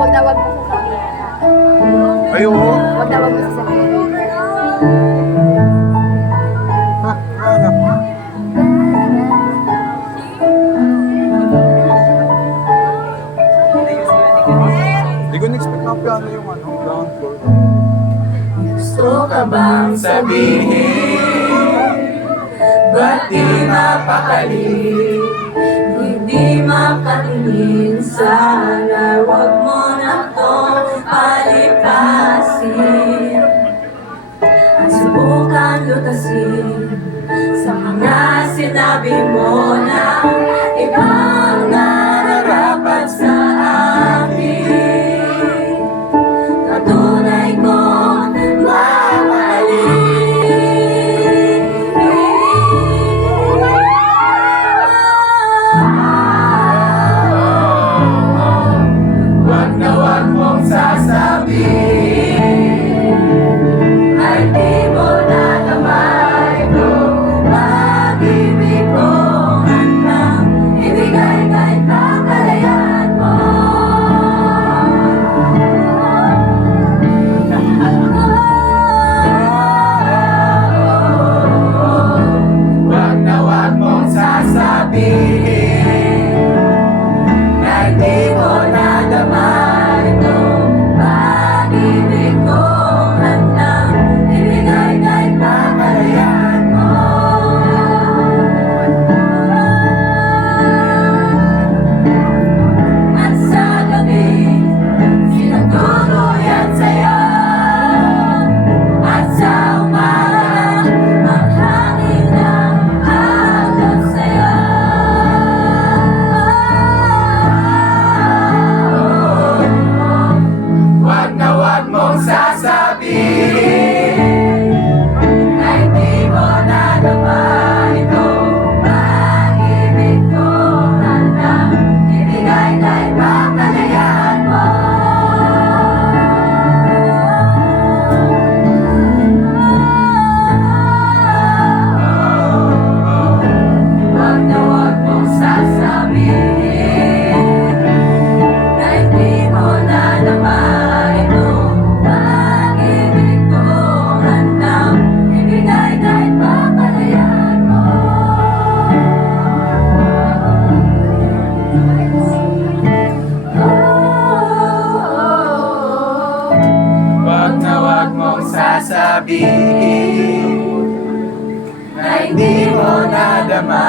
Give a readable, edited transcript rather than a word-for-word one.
Wag na wag mo sasabihin. Ay, oo. Wag na wag mo sasabihin. Ha? Hanap. Hindi ko na-expect na piano yung ground floor. Gusto ka bang sabihin? Ba't di mapakali? Hindi makatingin. Sana wag mo na tong palipasin. At subukan lutasin sa mga sinabi mo na ibang nararapat sa akin. Natunay kong wag na wag mong sasabihin ay di mo nadamay itong pag-ibig kong handang ibigay kahit pakalayaan mo. Wag na wag mong sasabihin na di mo nadama itong pag-ibig kong handang ibigay kahit pakalayaan mo. At sa gabi, sinatuluyan sa'yo. At sa umaga, ang hangin ng hanggang sa'yo. Wag na wag mong sasabihin na hindi mo nadama itong pag-ibig kong handang ibigay kahit pakalayaan mo. Wag na wag mong sasabihin na hindi mo nadama itong pag-ibig kong handang ibigay kahit pakalayaan mo. Wag na wag mong sasabihin na hindi mo nadama